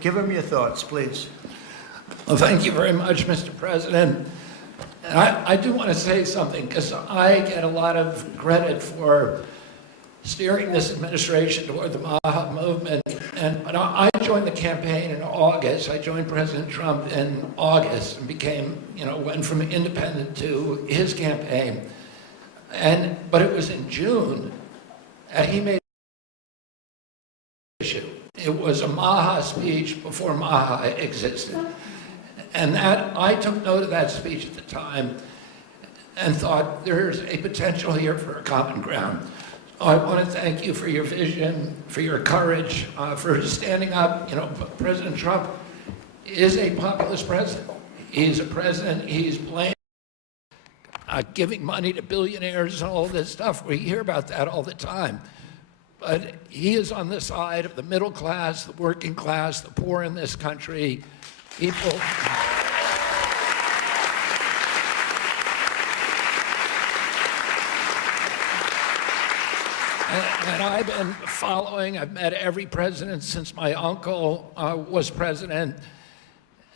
Give him your thoughts, please. Well, thank you very much, Mr. President. And I do want to say something, because I get a lot of credit for steering this administration toward the Maha movement. But I joined the campaign in August. I joined President Trump in August and became, went from independent to his campaign. But it was in June, and he made an issue. It was a Maha speech before Maha existed. And I took note of that speech at the time and thought there's a potential here for a common ground. I want to thank you for your vision, for your courage, for standing up. President Trump is a populist president. He's a president, he's blamed, giving money to billionaires and all this stuff. We hear about that all the time. But he is on the side of the middle class, the working class, the poor in this country, people. And I've been following, I've met every president since my uncle was president,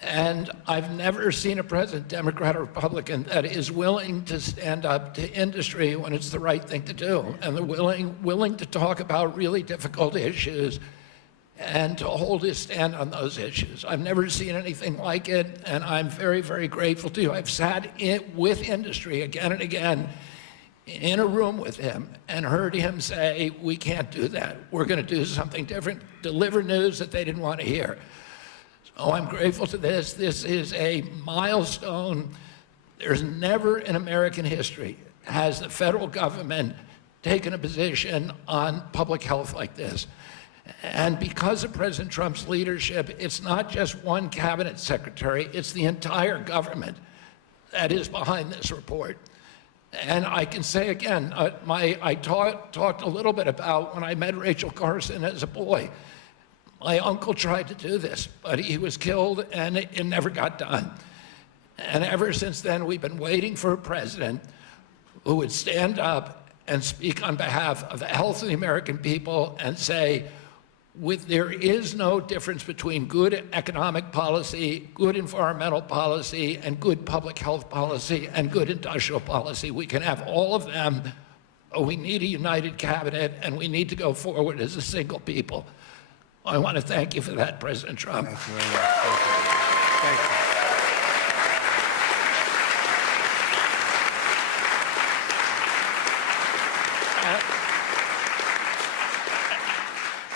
and I've never seen a president, Democrat or Republican, that is willing to stand up to industry when it's the right thing to do, and they're willing to talk about really difficult issues and to hold his stand on those issues. I've never seen anything like it, and I'm very, very grateful to you. I've sat with industry again and again in a room with him and heard him say, we can't do that. We're going to do something different, deliver news that they didn't want to hear. So I'm grateful to this. This is a milestone. There's never in American history has the federal government taken a position on public health like this. And because of President Trump's leadership, it's not just one cabinet secretary, it's the entire government that is behind this report. And I can say again, I talked a little bit about when I met Rachel Carson as a boy. My uncle tried to do this, but he was killed and it never got done. And ever since then, we've been waiting for a president who would stand up and speak on behalf of the health of the American people and say, there is no difference between good economic policy, good environmental policy, and good public health policy, and good industrial policy. We can have all of them, but we need a united cabinet, and we need to go forward as a single people. I want to thank you for that, President Trump. Thank you very much. Thank you.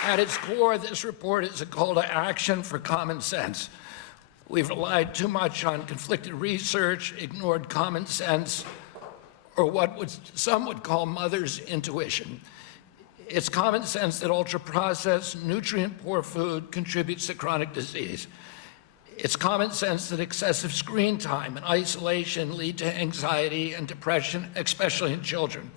At its core, this report is a call to action for common sense. We've relied too much on conflicted research, ignored common sense, or what some would call mother's intuition. It's common sense that ultra-processed, nutrient-poor food contributes to chronic disease. It's common sense that excessive screen time and isolation lead to anxiety and depression, especially in children.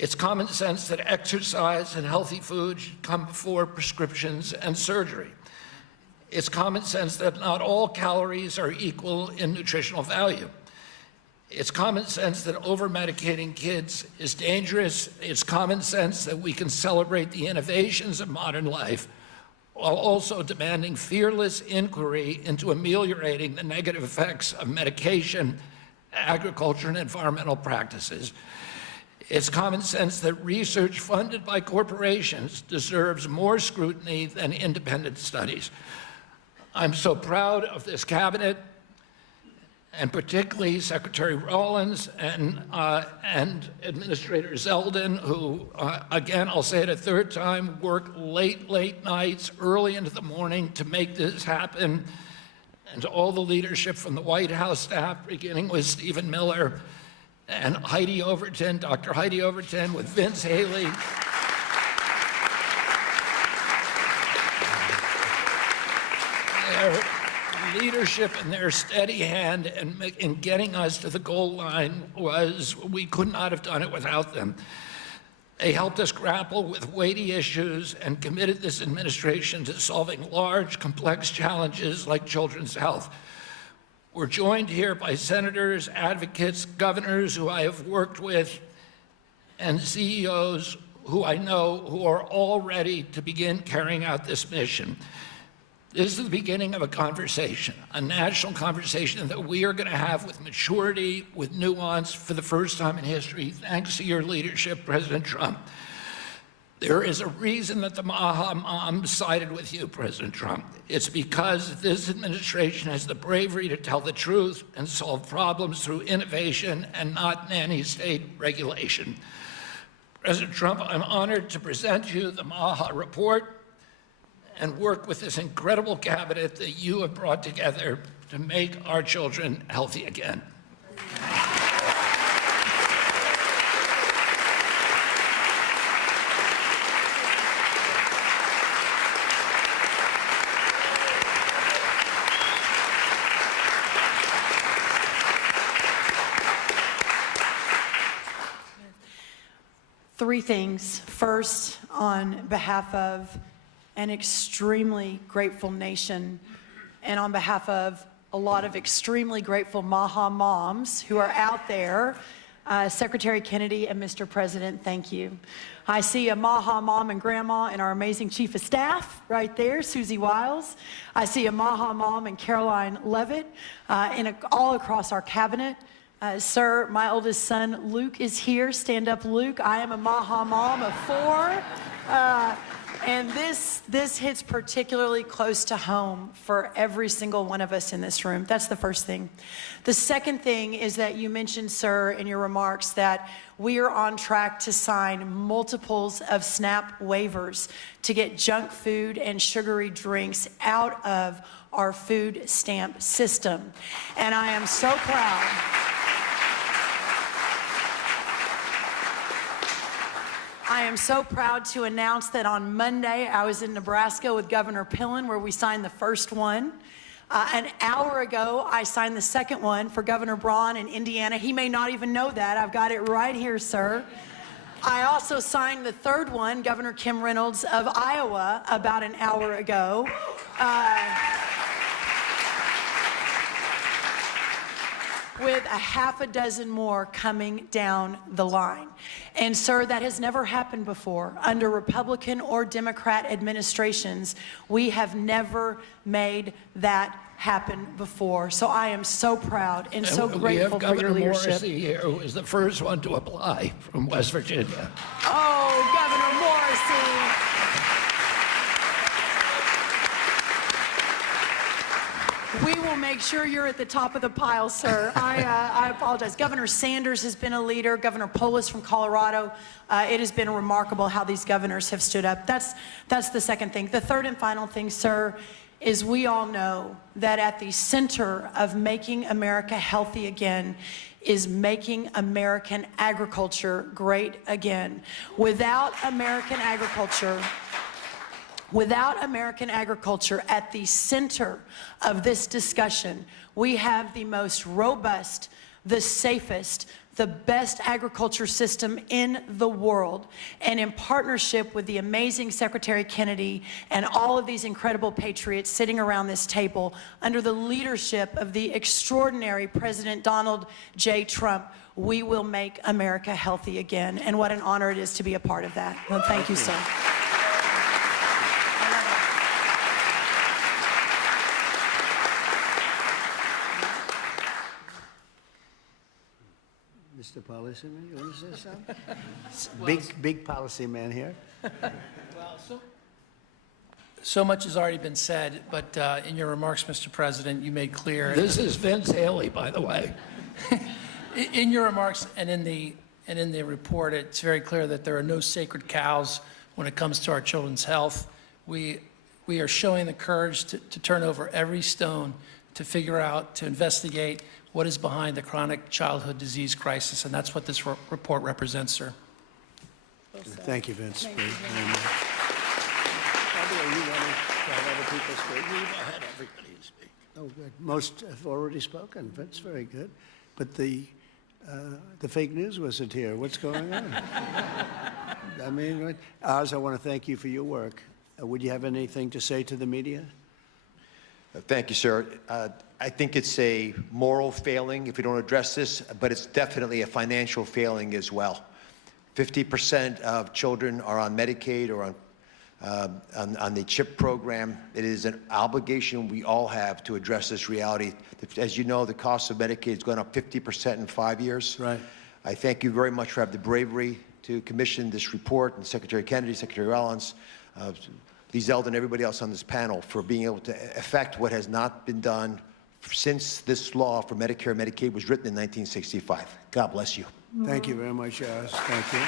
It's common sense that exercise and healthy food should come before prescriptions and surgery. It's common sense that not all calories are equal in nutritional value. It's common sense that over-medicating kids is dangerous. It's common sense that we can celebrate the innovations of modern life while also demanding fearless inquiry into ameliorating the negative effects of medication, agriculture, and environmental practices. It's common sense that research funded by corporations deserves more scrutiny than independent studies. I'm so proud of this cabinet, and particularly Secretary Rollins and Administrator Zeldin, who, again, I'll say it a third time, work late nights, early into the morning to make this happen, and to all the leadership from the White House staff, beginning with Stephen Miller, and Heidi Overton, Dr. Heidi Overton, with Vince Haley. Their leadership and their steady hand in getting us to the goal line we could not have done it without them. They helped us grapple with weighty issues and committed this administration to solving large, complex challenges like children's health. We're joined here by senators, advocates, governors who I have worked with, and CEOs who I know who are all ready to begin carrying out this mission. This is the beginning of a conversation, a national conversation that we are going to have with maturity, with nuance, for the first time in history, thanks to your leadership, President Trump. There is a reason that the Maha moms sided with you, President Trump. It's because this administration has the bravery to tell the truth and solve problems through innovation and not nanny-state regulation. President Trump, I'm honored to present you the Maha report and work with this incredible cabinet that you have brought together to make our children healthy again. Three things. First, on behalf of an extremely grateful nation and on behalf of a lot of extremely grateful Maha moms who are out there, Secretary Kennedy and Mr. President, thank you. I see a Maha mom and grandma and our amazing Chief of Staff right there, Susie Wiles. I see a Maha mom and Caroline Levitt and all across our cabinet. Sir, my oldest son, Luke, is here. Stand up, Luke. I am a Maha mom of 4. And this hits particularly close to home for every single one of us in this room. That's the first thing. The second thing is that you mentioned, sir, in your remarks that we are on track to sign multiples of SNAP waivers to get junk food and sugary drinks out of our food stamp system. And I am so proud. I am so proud to announce that on Monday, I was in Nebraska with Governor Pillen, where we signed the first one. An hour ago, I signed the second one for Governor Braun in Indiana. He may not even know that. I've got it right here, sir. I also signed the third one, Governor Kim Reynolds of Iowa, about an hour ago. With a half a dozen more coming down the line. And sir, that has never happened before. Under Republican or Democrat administrations, we have never made that happen before. So I am so proud and so grateful for your leadership. We have Governor Morrissey here, who is the first one to apply from West Virginia. Oh, Governor Morrissey. We will make sure you're at the top of the pile, sir. I apologize. Governor Sanders has been a leader. Governor Polis from Colorado. It has been remarkable how these governors have stood up. That's the second thing. The third and final thing, sir, is we all know that at the center of making America healthy again is making American agriculture great again. Without American agriculture at the center of this discussion, we have the most robust, the safest, the best agriculture system in the world. And in partnership with the amazing Secretary Kennedy and all of these incredible patriots sitting around this table, under the leadership of the extraordinary President Donald J. Trump, we will make America healthy again. And what an honor it is to be a part of that. Well, thank you, sir. Mr. Policy Man, you want to say something? Big policy man here. Well, so much has already been said, but in your remarks, Mr. President, you made clear. This is Vince Haley, by the way. In your remarks and in the report, it's very clear that there are no sacred cows when it comes to our children's health. We are showing the courage to turn over every stone to figure out, to investigate what is behind the chronic childhood disease crisis, and that's what this report represents, sir. Thank you, Vince. Thank you very much. Are you wanting to have other people speak? We've had everybody speak. Oh, good. Most have already spoken. That's very good. But the fake news wasn't here. What's going on? I mean, Oz, I want to thank you for your work. Would you have anything to say to the media? Thank you, sir. I think it's a moral failing if we don't address this, but it's definitely a financial failing as well. 50% of children are on Medicaid or on the CHIP program. It is an obligation we all have to address this reality. As you know, the cost of Medicaid has gone up 50% in 5 years. Right. I thank you very much for having the bravery to commission this report, and Secretary Kennedy, Secretary Rollins, Lee Zeldin, and everybody else on this panel for being able to effect what has not been done since this law for Medicare and Medicaid was written in 1965. God bless you. Thank you very much, Oz. Thank you.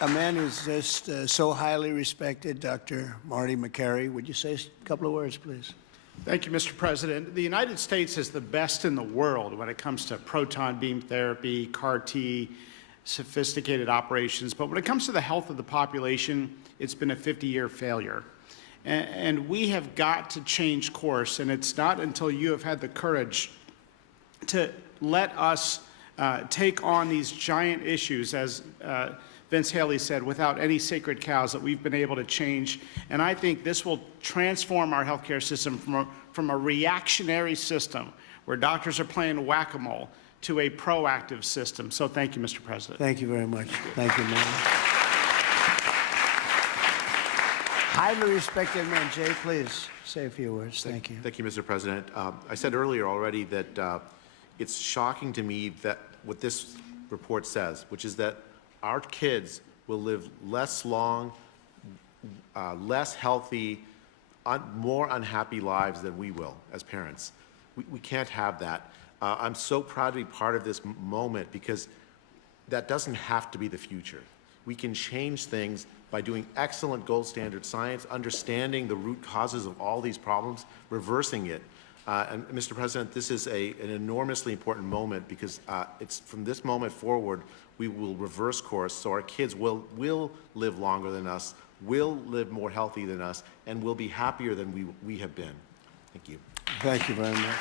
A man who's just so highly respected, Dr. Marty McCary. Would you say a couple of words, please? Thank you, Mr. President. The United States is the best in the world when it comes to proton beam therapy, CAR-T, sophisticated operations. But when it comes to the health of the population, it's been a 50-year failure. And we have got to change course, and it's not until you have had the courage to let us take on these giant issues, as Vince Haley said, without any sacred cows, that we've been able to change. And I think this will transform our healthcare system from a reactionary system where doctors are playing whack-a-mole to a proactive system. So thank you, Mr. President. Thank you very much. Thank you, man. Highly respected man. Jay, please say a few words. Thank you. Thank you, Mr. President. I said earlier already that it's shocking to me that what this report says, which is that our kids will live less long, less healthy, more unhappy lives than we will as parents. We can't have that. I'm so proud to be part of this moment because that doesn't have to be the future. We can change things by doing excellent gold standard science, understanding the root causes of all these problems, reversing it. And Mr. President, this is an enormously important moment because it's from this moment forward, we will reverse course so our kids will live longer than us, will live more healthy than us, and will be happier than we have been. Thank you. Thank you very much.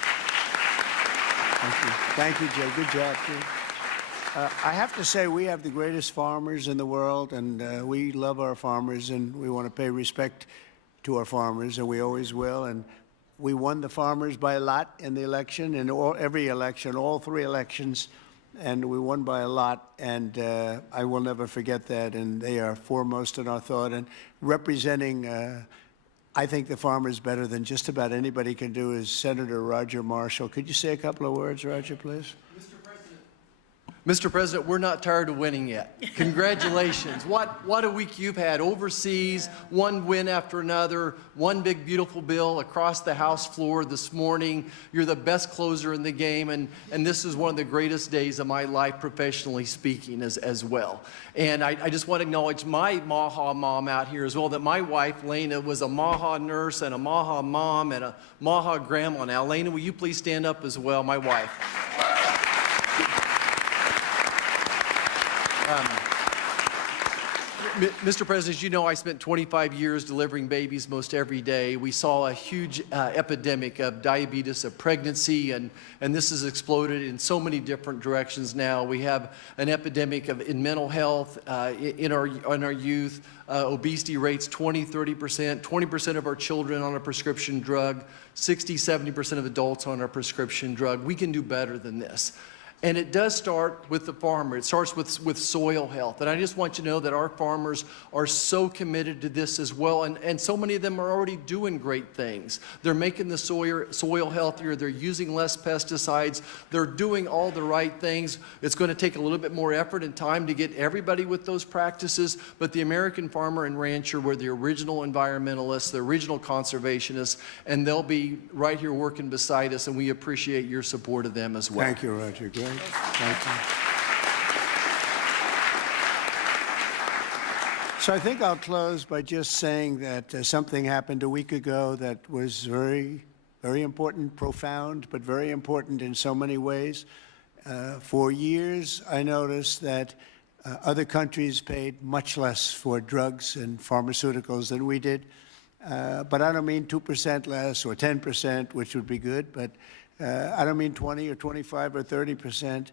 Thank you. Thank you, Jay. Good job, too. I have to say we have the greatest farmers in the world, and we love our farmers, and we want to pay respect to our farmers, and we always will. And we won the farmers by a lot in the election, in every election, all 3 elections, and we won by a lot, and I will never forget that, and they are foremost in our thought. And representing, I think, the farmers better than just about anybody can do is Senator Roger Marshall. Could you say a couple of words, Roger, please? Mr. President, we're not tired of winning yet. Congratulations. What a week you've had overseas, one win after another, one big beautiful bill across the House floor this morning. You're the best closer in the game, and this is one of the greatest days of my life professionally speaking as well. And I just want to acknowledge my Maha mom out here as well, that my wife, Lena, was a Maha nurse and a Maha mom and a Maha grandma. Now, Lena, will you please stand up as well, my wife? Mr. President, as you know, I spent 25 years delivering babies most every day. We saw a huge epidemic of diabetes, of pregnancy, and this has exploded in so many different directions now. We have an epidemic in mental health in our youth, obesity rates 20, 30%, 20% of our children on a prescription drug, 60, 70% of adults on a prescription drug. We can do better than this. And it does start with the farmer. It starts with soil health. And I just want you to know that our farmers are so committed to this as well. And so many of them are already doing great things. They're making the soil healthier. They're using less pesticides. They're doing all the right things. It's going to take a little bit more effort and time to get everybody with those practices. But the American farmer and rancher were the original environmentalists, the original conservationists, and they'll be right here working beside us. And we appreciate your support of them as well. Thank you, Roger. Great. Thank you. So I think I'll close by just saying that something happened a week ago that was very, very important, profound, but very important in so many ways. For years, I noticed that other countries paid much less for drugs and pharmaceuticals than we did. But I don't mean 2% less or 10%, which would be good, but I don't mean 20 or 25 or 30%.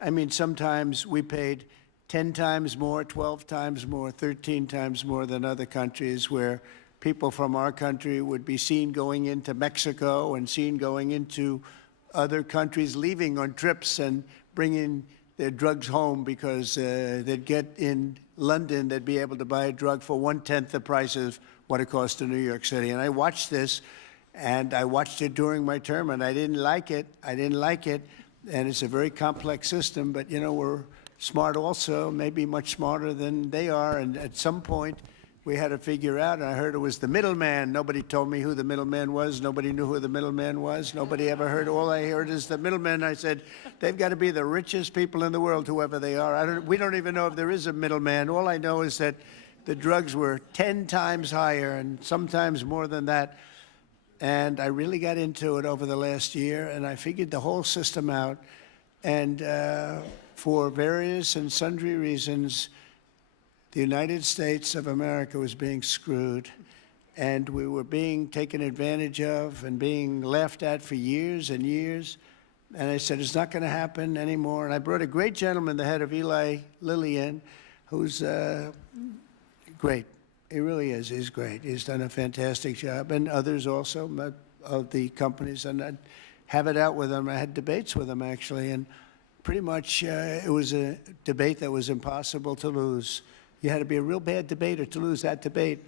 I mean, sometimes we paid 10 times more, 12 times more, 13 times more than other countries, where people from our country would be seen going into Mexico and seen going into other countries leaving on trips and bringing their drugs home because they'd get in London, they'd be able to buy a drug for 1/10 the price of what it costs in New York City. And I watched this, and I watched it during my term, and I didn't like it. I didn't like it, and it's a very complex system, but, you know, we're smart also, maybe much smarter than they are, and at some point, we had to figure out, and I heard it was the middleman. Nobody told me who the middleman was. Nobody knew who the middleman was. Nobody ever heard. All I heard is the middleman. I said, they've got to be the richest people in the world, whoever they are. We don't even know if there is a middleman. All I know is that the drugs were 10 times higher and sometimes more than that. And I really got into it over the last year, and I figured the whole system out. And for various and sundry reasons, the United States of America was being screwed, and we were being taken advantage of and being laughed at for years and years. And I said, it's not going to happen anymore. And I brought a great gentleman, the head of Eli Lilly, in, who's great. He really is. He's great. He's done a fantastic job, and others also of the companies. And I'd have it out with him. I had debates with him, actually, and pretty much it was a debate that was impossible to lose. You had to be a real bad debater to lose that debate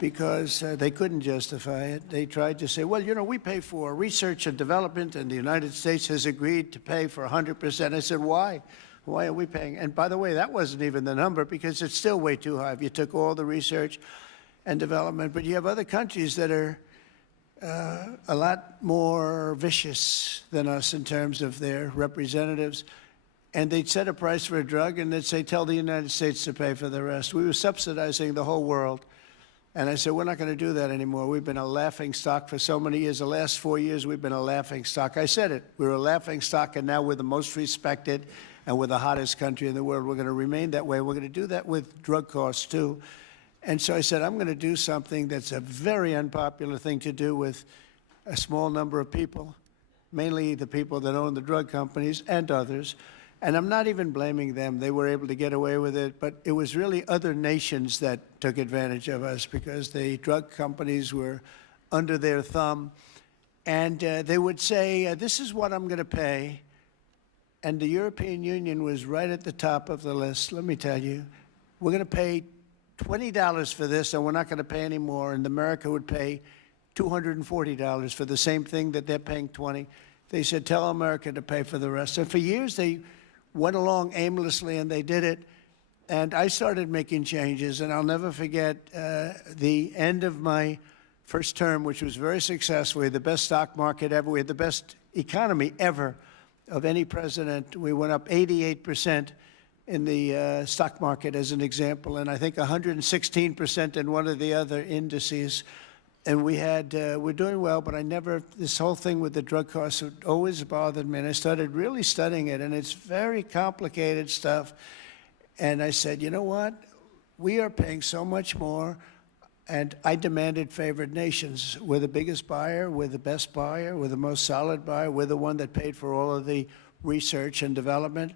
because they couldn't justify it. They tried to say, well, you know, we pay for research and development, and the United States has agreed to pay for 100%. I said, why? Why are we paying? And by the way, that wasn't even the number because it's still way too high if you took all the research and development. But you have other countries that are a lot more vicious than us in terms of their representatives. And they'd set a price for a drug, and they'd say, tell the United States to pay for the rest. We were subsidizing the whole world. And I said, we're not going to do that anymore. We've been a laughing stock for so many years. The last 4 years, we've been a laughing stock. I said it. We were a laughing stock, and now we're the most respected, and we're the hottest country in the world. We're going to remain that way. We're going to do that with drug costs, too. And so I said, I'm going to do something that's a very unpopular thing to do with a small number of people, mainly the people that own the drug companies and others. And I'm not even blaming them. They were able to get away with it. But it was really other nations that took advantage of us because the drug companies were under their thumb. And they would say, this is what I'm going to pay. And the European Union was right at the top of the list. Let me tell you, we're going to pay $20 for this, and we're not going to pay any more. And America would pay $240 for the same thing that they're paying $20. They said, tell America to pay for the rest. And for years, they went along aimlessly, and they did it. And I started making changes, and I'll never forget the end of my first term, which was very successful. We had the best stock market ever. We had the best economy ever of any president. We went up 88% in the stock market, as an example, and I think 116% in one of the other indices. And we had, we're doing well, but this whole thing with the drug costs always bothered me. And I started really studying it, and it's very complicated stuff. And I said, you know what? We are paying so much more, and I demanded favored nations. We're the biggest buyer, we're the best buyer, we're the most solid buyer, we're the one that paid for all of the research and development.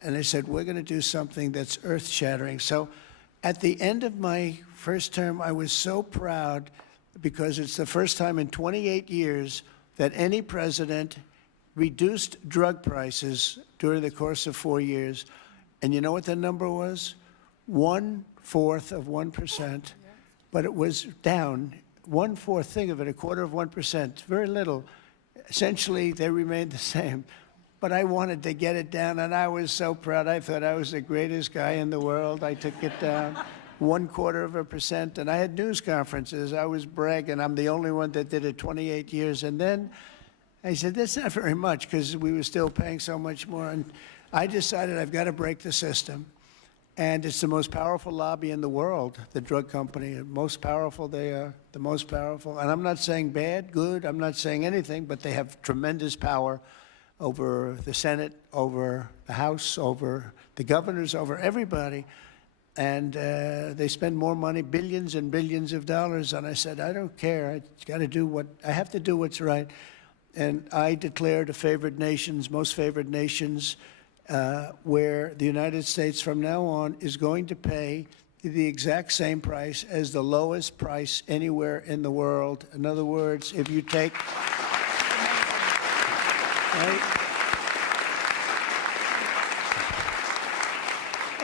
And I said, we're going to do something that's earth-shattering. So at the end of my first term, I was so proud because it's the first time in 28 years that any president reduced drug prices during the course of 4 years. And you know what the number was? 1/4 of 1%. But it was down 1/4, think of it, 1/4 of 1%, very little. Essentially, they remained the same. But I wanted to get it down, and I was so proud. I thought I was the greatest guy in the world. I took it down 1/4 of 1%, and I had news conferences. I was bragging. I'm the only one that did it 28 years. And then I said, that's not very much because we were still paying so much more. And I decided I've got to break the system. And it's the most powerful lobby in the world, the drug company. The most powerful they are, the most powerful. And I'm not saying bad, good. I'm not saying anything, but they have tremendous power over the Senate, over the House, over the governors, over everybody. And they spend more money, billions and billions of dollars. And I said, I don't care. I have to do what's right. And I declared a favored nations, most favored nations, where the United States from now on is going to pay the exact same price as the lowest price anywhere in the world. In other words, if you take right?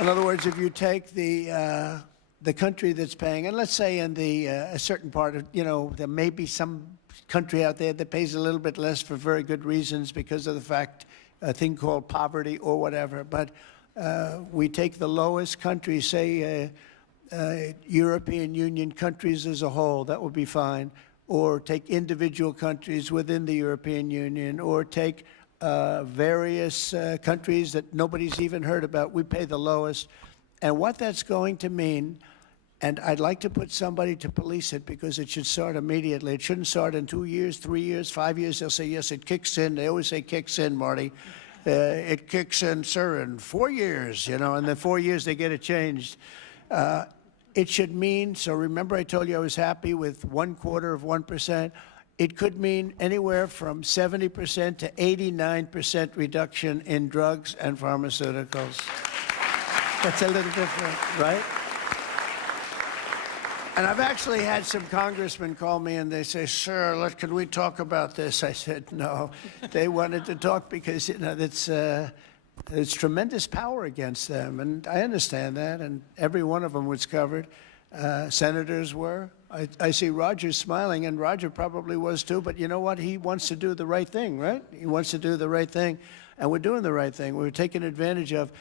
In other words, if you take the country that's paying, and let's say in a certain part of, there may be some country out there that pays a little bit less for very good reasons because of the fact, a thing called poverty or whatever. But we take the lowest country, say European Union countries as a whole, that would be fine. Or take individual countries within the European Union, or take various countries that nobody's even heard about. We pay the lowest. And what that's going to mean, and I'd like to put somebody to police it because it should start immediately. It shouldn't start in 2 years, 3 years, 5 years. They'll say, yes, it kicks in. They always say kicks in, Marty. It kicks in, sir, in 4 years, and then 4 years they get it changed. It should mean, so remember I told you I was happy with 1/4%. It could mean anywhere from 70% to 89% reduction in drugs and pharmaceuticals. That's a little different, right? And I've actually had some congressmen call me and they say, sir, could we talk about this? I said, no. They wanted to talk because, there's tremendous power against them. And I understand that. And every one of them was covered. Senators were. I see Roger smiling, and Roger probably was too. But you know what? He wants to do the right thing, right? He wants to do the right thing. And we're doing the right thing. We're taking advantage of,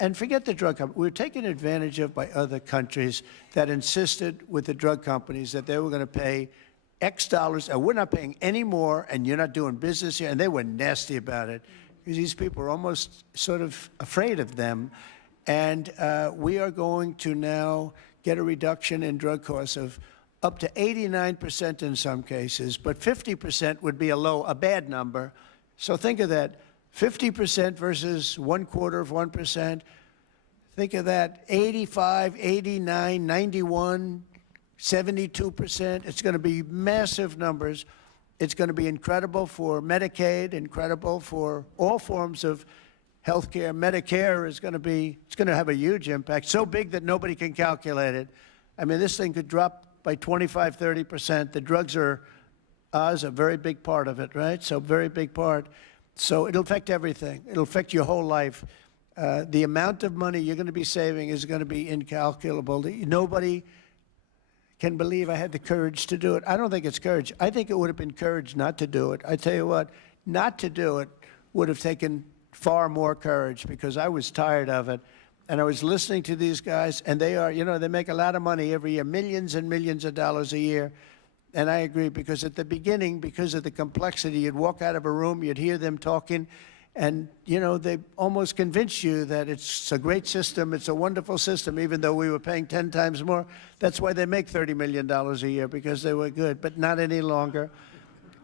and forget the drug company, we're taken advantage of by other countries that insisted with the drug companies that they were going to pay X dollars, and we're not paying any more, and you're not doing business here. And they were nasty about it because these people are almost sort of afraid of them. And we are going to now get a reduction in drug costs of up to 89% in some cases, but 50% would be a bad number. So think of that. 50% versus 1/4%. Think of that, 85, 89, 91, 72%. It's going to be massive numbers. It's going to be incredible for Medicaid, incredible for all forms of health care. Medicare is going to have a huge impact, so big that nobody can calculate it. I mean, this thing could drop by 25, 30%. The drugs are a very big part of it, right? So very big part. So it'll affect everything. It'll affect your whole life. The amount of money you're going to be saving is going to be incalculable. Nobody can believe I had the courage to do it. I don't think it's courage. I think it would have been courage not to do it. I tell you what, not to do it would have taken far more courage because I was tired of it. And I was listening to these guys, and they make a lot of money every year, millions and millions of dollars a year. And I agree, because at the beginning, because of the complexity, you'd walk out of a room, you'd hear them talking, and, they almost convince you that it's a great system, it's a wonderful system, even though we were paying 10 times more. That's why they make $30 million a year, because they were good, but not any longer.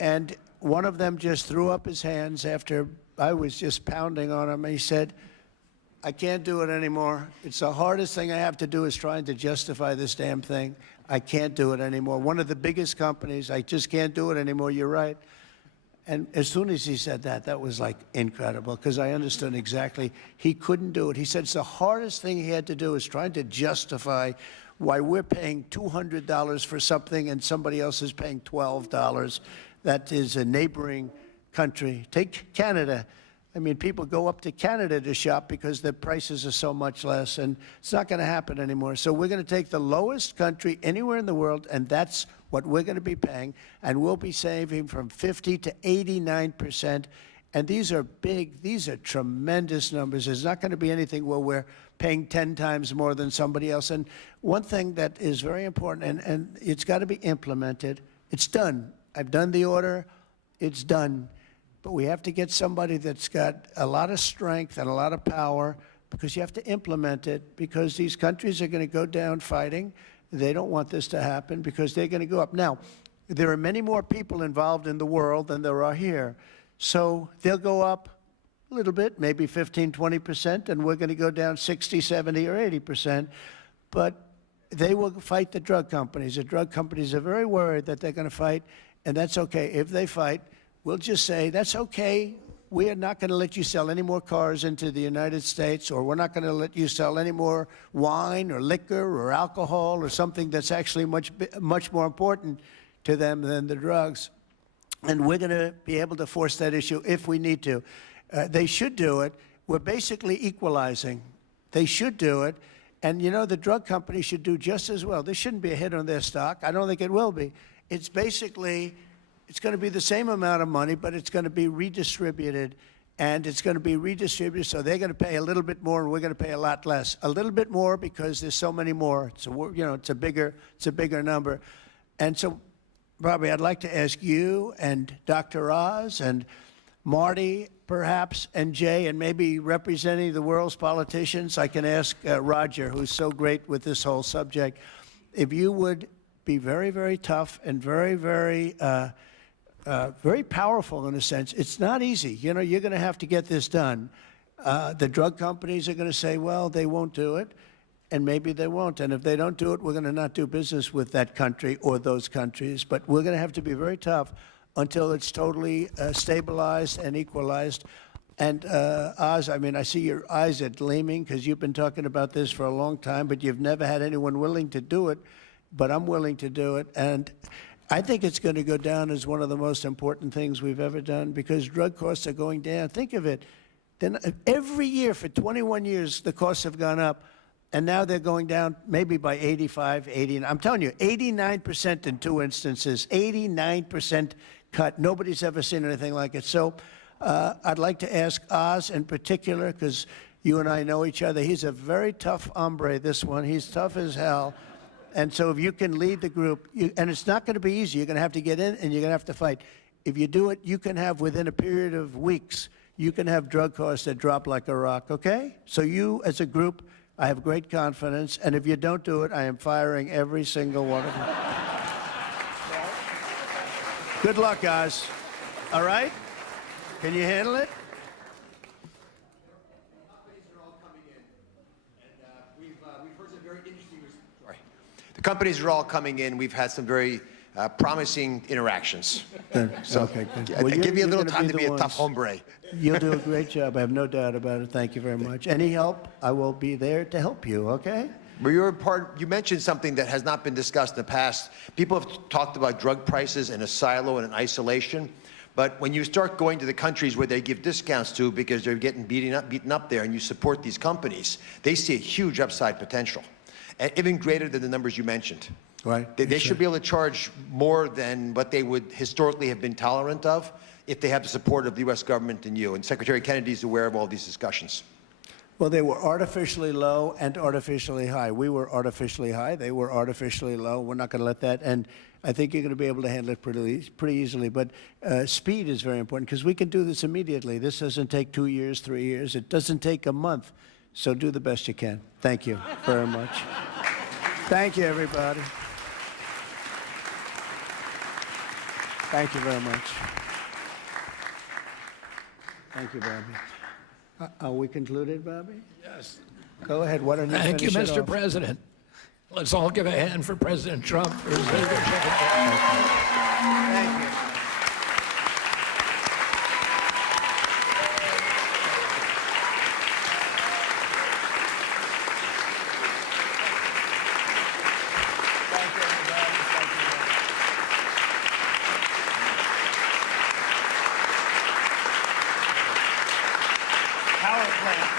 And one of them just threw up his hands after I was just pounding on him. He said, I can't do it anymore. It's the hardest thing I have to do is trying to justify this damn thing. I can't do it anymore. One of the biggest companies, I just can't do it anymore. You're right. And as soon as he said that, that was like incredible, because I understood exactly he couldn't do it. He said it's the hardest thing he had to do is trying to justify why we're paying $200 for something and somebody else is paying $12. That is a neighboring country. Take Canada. I mean, people go up to Canada to shop because the prices are so much less, and it's not going to happen anymore. So we're going to take the lowest country anywhere in the world, and that's what we're going to be paying, and we'll be saving from 50 to 89%. And these are big, these are tremendous numbers. There's not going to be anything where we're paying 10 times more than somebody else. And one thing that is very important, and it's got to be implemented, it's done. I've done the order, it's done. But we have to get somebody that's got a lot of strength and a lot of power, because you have to implement it, because these countries are going to go down fighting. They don't want this to happen because they're going to go up. Now, there are many more people involved in the world than there are here. So they'll go up a little bit, maybe 15, 20%, and we're going to go down 60, 70, or 80%. But they will fight the drug companies. The drug companies are very worried that they're going to fight, and that's okay. If they fight, we'll just say, that's okay. We are not going to let you sell any more cars into the United States, or we're not going to let you sell any more wine or liquor or alcohol or something that's actually much more important to them than the drugs. and we're going to be able to force that issue if we need to. They should do it. We're basically equalizing. They should do it. And, you know, the drug companies should do just as well. There shouldn't be a hit on their stock. I don't think it will be. It's basically, it's going to be the same amount of money, but it's going to be redistributed. And it's going to be redistributed, so they're going to pay a little bit more, and we're going to pay a lot less. A little bit more because there's so many more. It's a, you know, it's a bigger number. And so, Bobby, I'd like to ask you and Dr. Oz and Marty, perhaps, and Jay, and maybe representing the world's politicians, I can ask Roger, who's so great with this whole subject, if you would be very, very tough and very, very powerful in a sense. It's not easy. You know, you're going to have to get this done. The drug companies are going to say, well, they won't do it, and maybe they won't. And if they don't do it, we're going to not do business with that country or those countries. But we're going to have to be very tough until it's totally stabilized and equalized. And Oz, I mean, I see your eyes are gleaming because you've been talking about this for a long time, but you've never had anyone willing to do it. But I'm willing to do it. And I think it's going to go down as one of the most important things we've ever done because drug costs are going down. Think of it. Then every year for 21 years, the costs have gone up. And now they're going down maybe by 85, 80. I'm telling you, 89% in 2 instances, 89% cut. Nobody's ever seen anything like it. So I'd like to ask Oz in particular, because you and I know each other. He's a very tough hombre, this one. He's tough as hell. And so if you can lead the group, and it's not going to be easy. You're going to have to get in, and you're going to have to fight. If you do it, you can have, within a period of weeks, you can have drug costs that drop like a rock, okay? So you, as a group, I have great confidence, and if you don't do it, I am firing every single one of you. Good luck, guys. All right? Can you handle it? The companies are all coming in. We've had some very promising interactions. So Okay, good. I Well, give you a you're little gonna time be to be the a tough ones. hombre. You'll do a great job. I have no doubt about it. Thank you very much. Any help, I will be there to help you, okay? But you mentioned something that has not been discussed in the past. People have talked about drug prices in a silo and in isolation. But when you start going to the countries where they give discounts to because they're getting beaten up there, and you support these companies, they see a huge upside potential, and even greater than the numbers you mentioned. Right. They should be able to charge more than what they would historically have been tolerant of if they have the support of the U.S. government and you. And Secretary Kennedy is aware of all these discussions. Well, they were artificially low and artificially high. We were artificially high. They were artificially low. We're not going to let that. And I think you're going to be able to handle it pretty easily. But speed is very important because we can do this immediately. This doesn't take 2 years, 3 years. It doesn't take a month. So do the best you can. Thank you very much. Thank you, everybody. Thank you very much. Thank you, Bobby. Are we concluded, Bobby? Yes. Go ahead. Why don't you Thank you, finish it Mr. off? President. Let's all give a hand for President Trump for his leadership. Thank you. Power plant.